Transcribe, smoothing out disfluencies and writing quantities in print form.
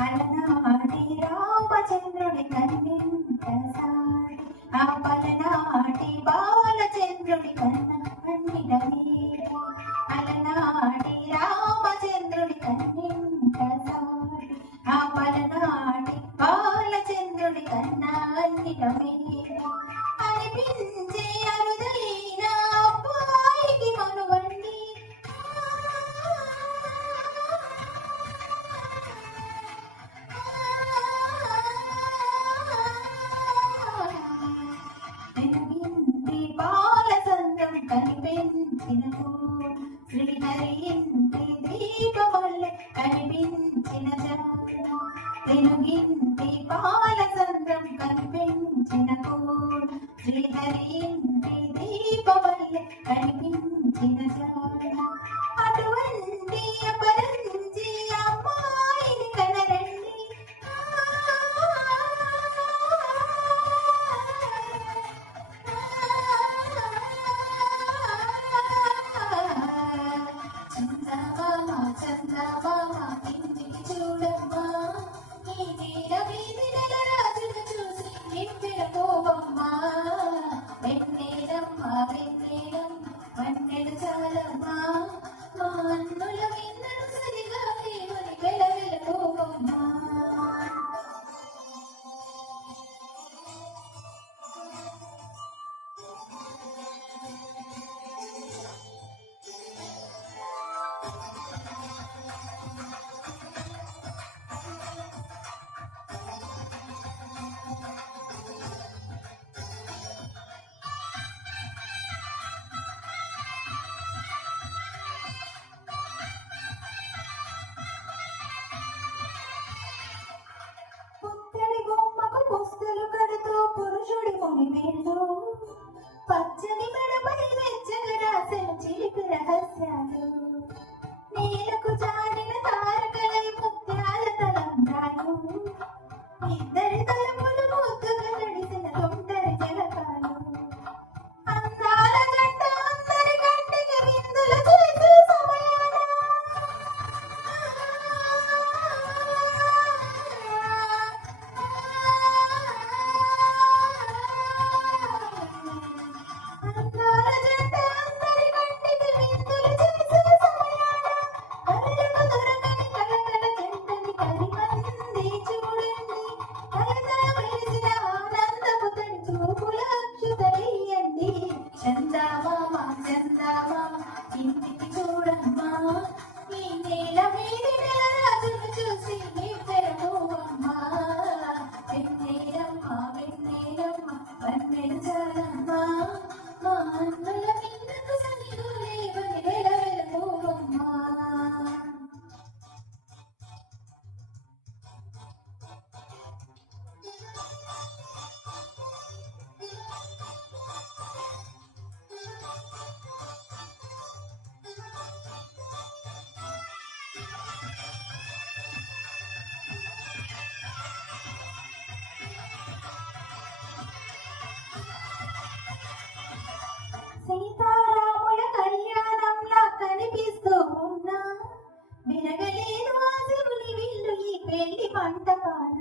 అలనాటి రామచంద్రుడి కన్నింట సాటి ఆ పలనాటి బాలచంద్రుడి కన్న కన్నిట వీడి అలనాటి రామచంద్రుడి కన్నింట సాటి ఆ పలనాటి బాలచంద్రుడి కన్న కన్నిట వీడి అనిపించే అరుదైన అబ్బాయికి మనువండి వెనుగింటి బాలచంద్రం కనిపించిన శ్రీహరి ఇంటి దీపవల్లె కనిపించిన వెనుగింటి బాలచంద్రం కనిపించిన శ్రీహరి ఇంటి దీపవల్లె కనిపించిన అటువంటి అపరంజి అమ్మాయిని కనరండి చందమామ ఇంటికి చూడమ్మా ఈ తీర వీధి నెల రాజును చూసి నింపిన పోవమ్మా వెన్నెలమ్మ వెన్నెలమ్మ వన్నెలు చాలమ్మా మా అన్నుల విన్నను సరిగా దేవుని వెలవెల పోవమ్మా పుస్తలు కడుతూ పురుషుడి మునివేళ్ళు పచ్చని మెడపై వెచ్చగా రాసిన చిలిపి రహస్యాలు నేలకు జారిన తారకలై ముత్యాల తలంబ్రాలు ఇద్దరి తలపులు ముద్దుగా నడిసిన తొంటరి జలకాలు అందాల జంట అందరి కంటికి విందులు చేసే సమయాన చందమామ చందమామ ఇంటికి చూడమ్మా ఈ నేల మీది నెల రాజును చూసి నివ్వెరపోవమ్మా వెన్నెలమ్మ వెన్నెలమ్మ వన్నెలు చాలమ్మా మా అన్నుల విన్నకు సనిగు లేవని వెలవెలపోవమ్మా సీతారాముల కళ్యాణంలా కనిపిస్తూ ఉన్నా విరగలేదు ఆ శివుని విల్లు ఈ పెళ్లి మంటపాన